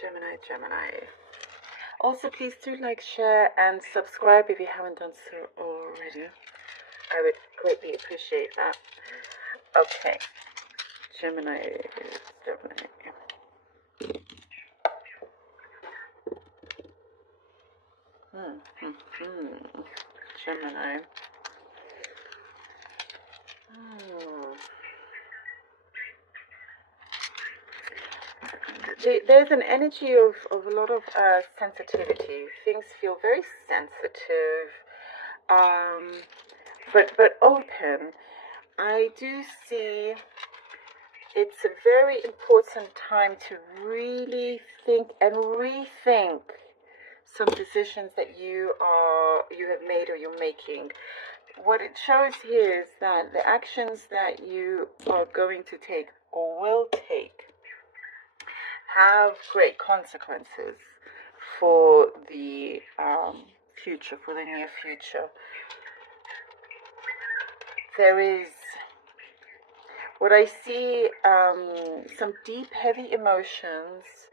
Gemini. Also, please do like, share, and subscribe if you haven't done so already. I would greatly appreciate that. Okay, Gemini. Gemini. There's an energy of a lot of sensitivity. Things feel very sensitive, but open. I do see it's a very important time to really think and rethink some decisions that you have made or you're making. What it shows here is that the actions that you are going to take or will take have great consequences for the future, for the near future. There is, what I see, some deep, heavy emotions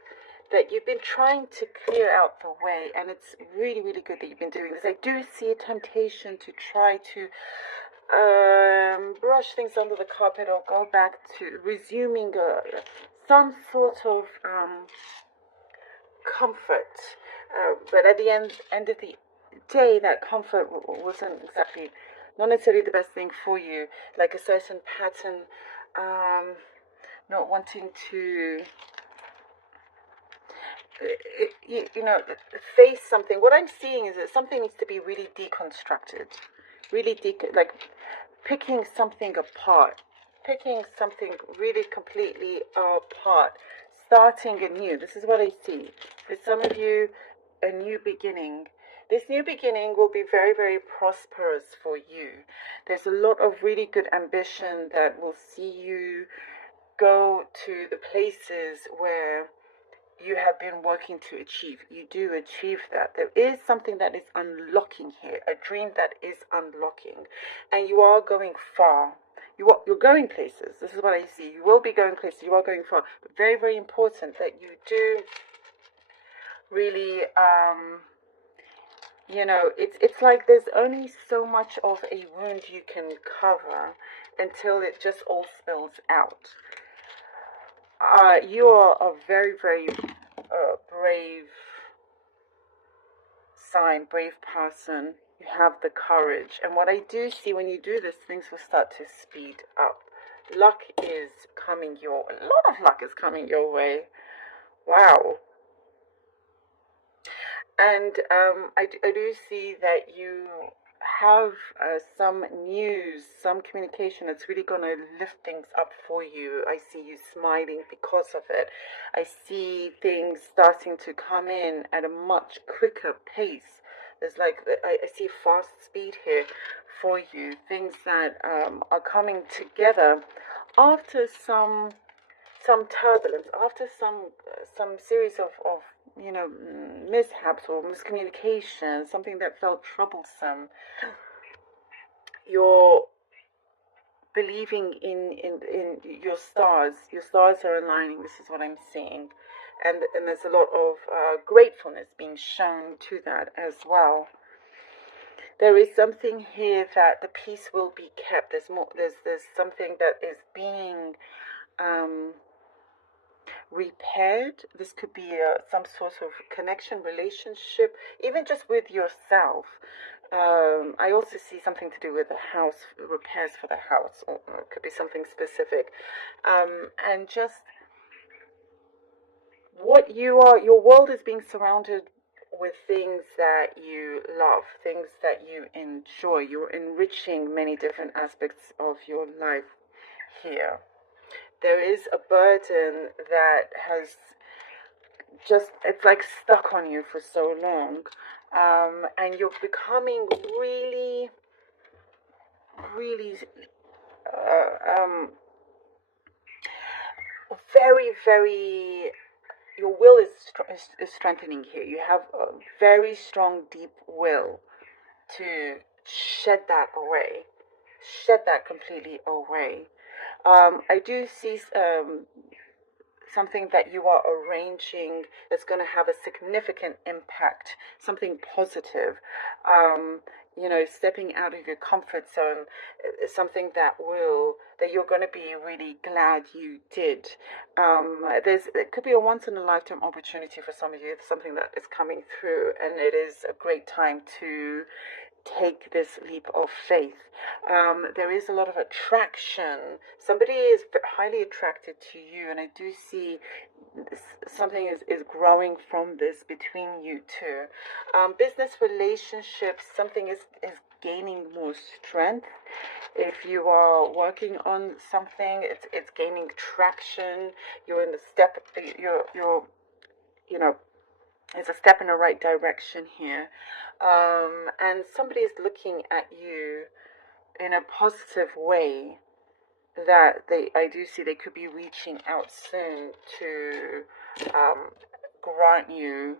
that you've been trying to clear out the way, and it's really, really good that you've been doing this. I do see a temptation to try to brush things under the carpet or go back to resuming some sort of comfort, but at the end of the day, that comfort wasn't exactly, not necessarily the best thing for you, like a certain pattern, not wanting to face something. What I'm seeing is that something needs to be really deconstructed, really like picking something apart, picking something really completely apart, starting anew. This is what I see. For some of you, a new beginning. This new beginning will be very, very prosperous for you. There's a lot of really good ambition that will see you go to the places where you have been working to achieve. You do achieve that. There is something that is unlocking here, a dream that is unlocking, and you are going far. You're going places. This is what I see. You will be going places. You are going far. But very, very important that you do really, it's like there's only so much of a wound you can cover until it just all spills out. You are a very, very brave sign, brave person. You have the courage. And what I do see when you do this, things will start to speed up. Luck is coming a lot of luck is coming your way. Wow. And I do see that you have some news, some communication that's really going to lift things up for you. I see you smiling because of it. I see things starting to come in at a much quicker pace. There's like, I see fast speed here for you. Things that are coming together after some turbulence, after some series of mishaps or miscommunication, something that felt troublesome. You're believing in your stars. Your stars are aligning. This is what I'm seeing, and there's a lot of gratefulness being shown to that as well. There is something here that the peace will be kept. There's more. There's something that is being repaired. This could be some sort of connection, relationship, even just with yourself. I also see something to do with the house, repairs for the house, or it could be something specific. And just what you are, your world is being surrounded with things that you love, things that you enjoy. You're enriching many different aspects of your life here. There is a burden that has just, it's like stuck on you for so long. And you're becoming really, really very, very, your will is strengthening here. You have a very strong, deep will to shed that away, shed that completely away. I do see something that you are arranging that's going to have a significant impact, something positive. Stepping out of your comfort zone, something that you're going to be really glad you did. It could be a once in a lifetime opportunity for some of you. It's something that is coming through, and it is a great time to take this leap of faith. There is a lot of attraction. Somebody is highly attracted to you, and I do see something is growing from this between you two. Business relationships, something is gaining more strength. If you are working on something, it's gaining traction. You're in the step. It's a step in the right direction here. And somebody is looking at you in a positive way, that I do see they could be reaching out soon to grant you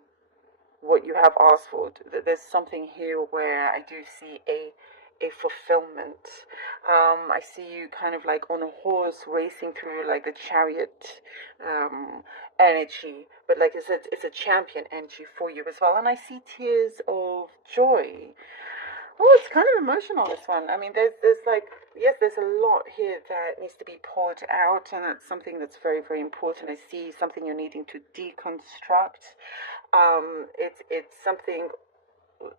what you have asked for. There's something here where I do see a fulfillment. I see you kind of like on a horse racing through like the chariot energy, but like it's a champion energy for you as well. And I see tears of joy. Oh, it's kind of emotional, this one. I mean, there's like, yes, there's a lot here that needs to be poured out, and that's something that's very, very important. I see something you're needing to deconstruct. It's something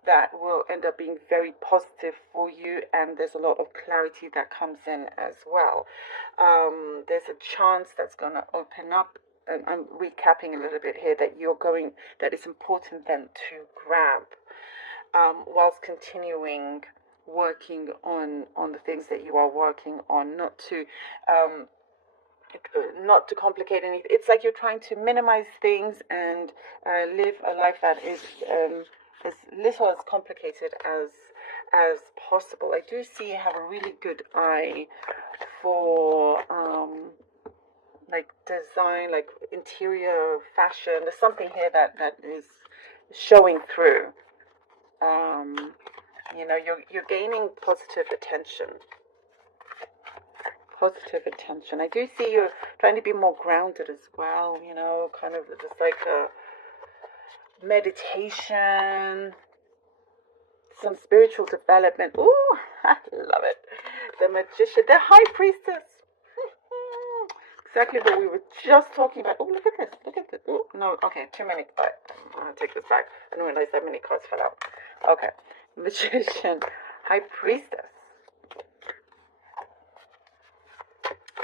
that will end up being very positive for you, and there's a lot of clarity that comes in as well. There's a chance that's going to open up. And I'm recapping a little bit here that is important then to grab. Whilst continuing working on the things that you are working on, not to complicate anything. It's like you're trying to minimize things and live a life that is as little as complicated as possible. I do see you have a really good eye for like design, like interior fashion. There's something here that is showing through. You're gaining positive attention. Positive attention. I do see you're trying to be more grounded as well, kind of just like a meditation, some spiritual development. Ooh, I love it. The magician, the high priestess. Exactly what we were just talking about. Oh, look at this. Look at this. Oh, no, okay, too many. But I'm going to take this back. I didn't realize that many cards fell out. Okay. Magician, high priestess.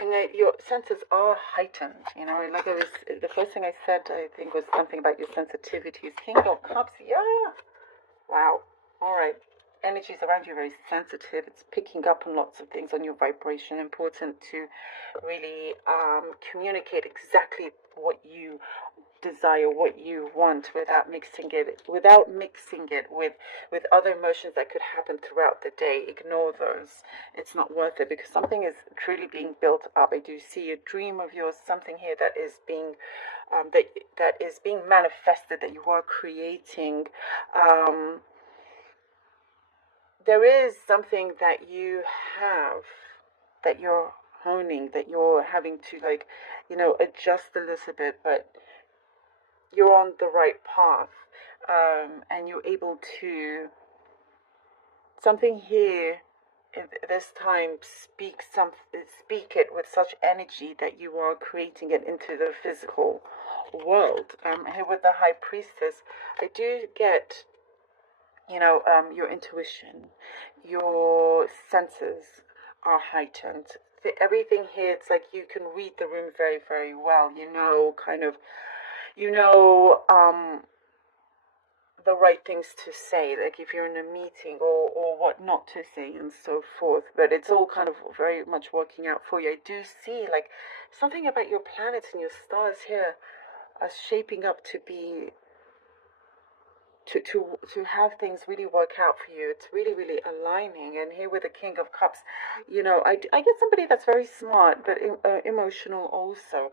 And your senses are heightened. Like the first thing I said, I think, was something about your sensitivities. King of Cups. Yeah. Wow. All right. Energies around you are very sensitive. It's picking up on lots of things on your vibration. Important to really communicate exactly what you desire, what you want, without mixing it with other emotions that could happen throughout the day. Ignore those. It's not worth it, because something is truly being built up. I do see a dream of yours, something here that is being that is being manifested, that you are creating. There is something that you have, that you're honing, that you're having to adjust a little bit, but you're on the right path, and you're able to, something here this time, speak it with such energy that you are creating it into the physical world. Here with the high priestess, I do get your intuition, your senses are heightened. Everything here, it's like you can read the room very, very well. The right things to say, like if you're in a meeting, or what not to say, and so forth. But it's all kind of very much working out for you. I do see like something about your planets and your stars here are shaping up to be to have things really work out for you. It's really, really aligning. And here with the King of Cups, I get somebody that's very smart, but emotional also.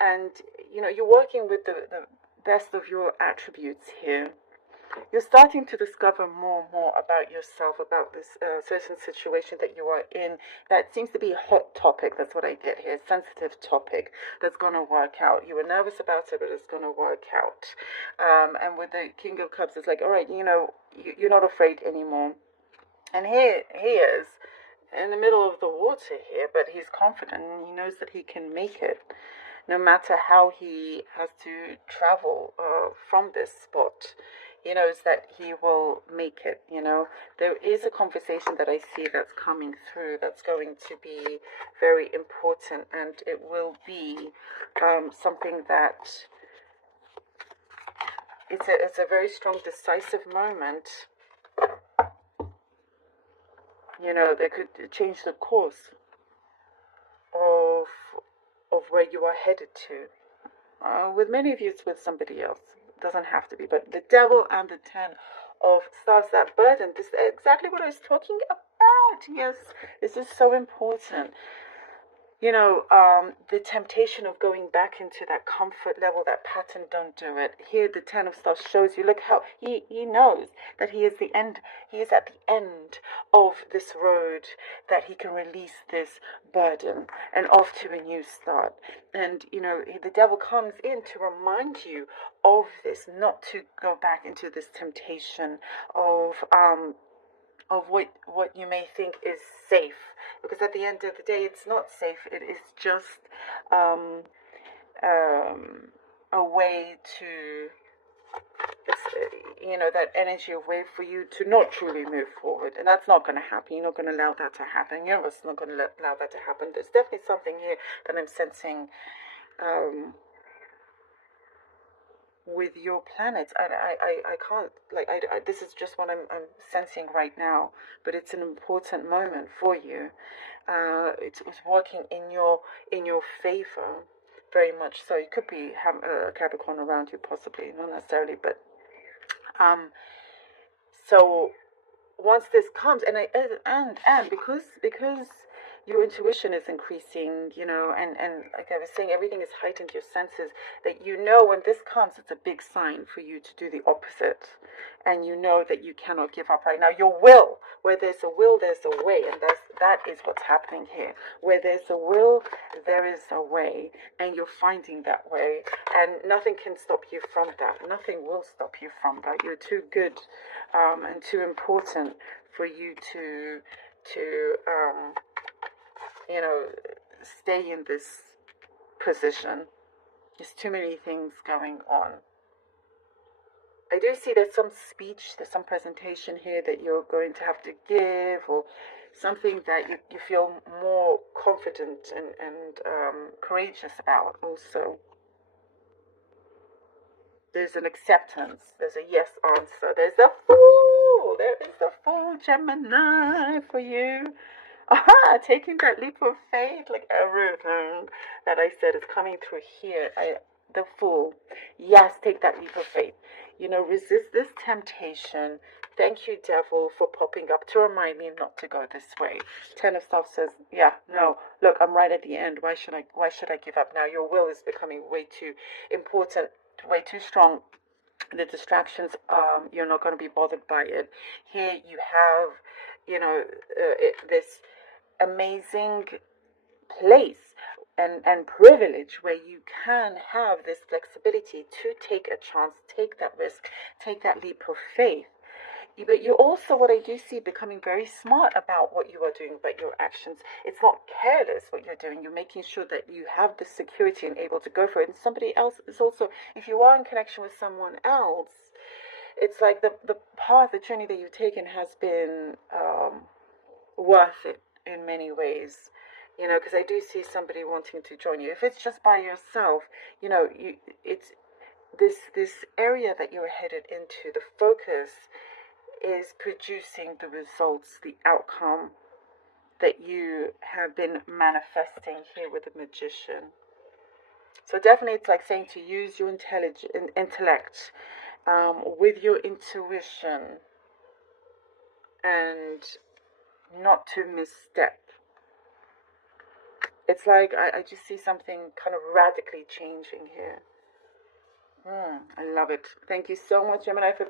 And you're working with the best of your attributes here. you're starting to discover more and more about yourself, about this certain situation that you are in. That seems to be a hot topic. That's what I get here. Sensitive topic that's going to work out. You were nervous about it, but it's going to work out. And with the King of Cups, it's like, all right, you're not afraid anymore. And here he is in the middle of the water here, but he's confident and he knows that he can make it. No matter how he has to travel from this spot, he knows that he will make it. There is a conversation that I see that's coming through that's going to be very important, and it will be something that it's a very strong, decisive moment. They could change the course of where you are headed to. With many of you, it's with somebody else. It doesn't have to be. But the devil and the 10 of stars, that burden, this is exactly what I was talking about. Yes, this is so important. The temptation of going back into that comfort level, that pattern, don't do it. Here, the 10 of stars shows you, look how he knows that he is at the end of this road, that he can release this burden and off to a new start. And, the devil comes in to remind you of this, not to go back into this temptation of what you may think is safe, because at the end of the day, it's not safe. It is just a way to, that energy, a way for you to not truly move forward, and that's not going to happen. You're not going to allow that to happen. You're not going to allow that to happen. There's definitely something here that I'm sensing with your planets. I can't, this is just what I'm sensing right now, but it's an important moment for you. It's working in your favor, very much so. You could be have a Capricorn around you, possibly, not necessarily, but so once this comes, and because your intuition is increasing, and like I was saying, everything is heightened, your senses, that when this comes, it's a big sign for you to do the opposite. And that you cannot give up right now. Your will, where there's a will, there's a way, and that is what's happening here. Where there's a will, there is a way, and you're finding that way, and nothing can stop you from that. Nothing will stop you from that. You're too good and too important for you to stay in this position. There's too many things going on. I do see there's some speech, there's some presentation here that you're going to have to give, or something that you feel more confident and courageous about also. There's an acceptance, there's a yes answer, there's the Fool, there is the Fool, Gemini, for you. Aha, taking that leap of faith, like everything that I said is coming through here. The Fool. Yes, take that leap of faith. Resist this temptation. Thank you, devil, for popping up to remind me not to go this way. 10 of Staff says, yeah, no, look, I'm right at the end. Why should I give up now? Your will is becoming way too important, way too strong. The distractions, you're not going to be bothered by it. Here you have, this amazing place and privilege where you can have this flexibility to take a chance, take that risk, take that leap of faith. But you're also, what I do see, becoming very smart about what you are doing, about your actions. It's not careless what you're doing. You're making sure that you have the security and able to go for it. And somebody else is also, if you are in connection with someone else, it's like the path, the journey that you've taken has been worth it in many ways. Because I do see somebody wanting to join you. If it's just by yourself, it's this area that you're headed into. The focus is producing the results, the outcome that you have been manifesting here with the Magician. So definitely, it's like saying to use your intellect with your intuition, and not to misstep. It's like I just see something kind of radically changing here. I love it. Thank you so much, Gemini, for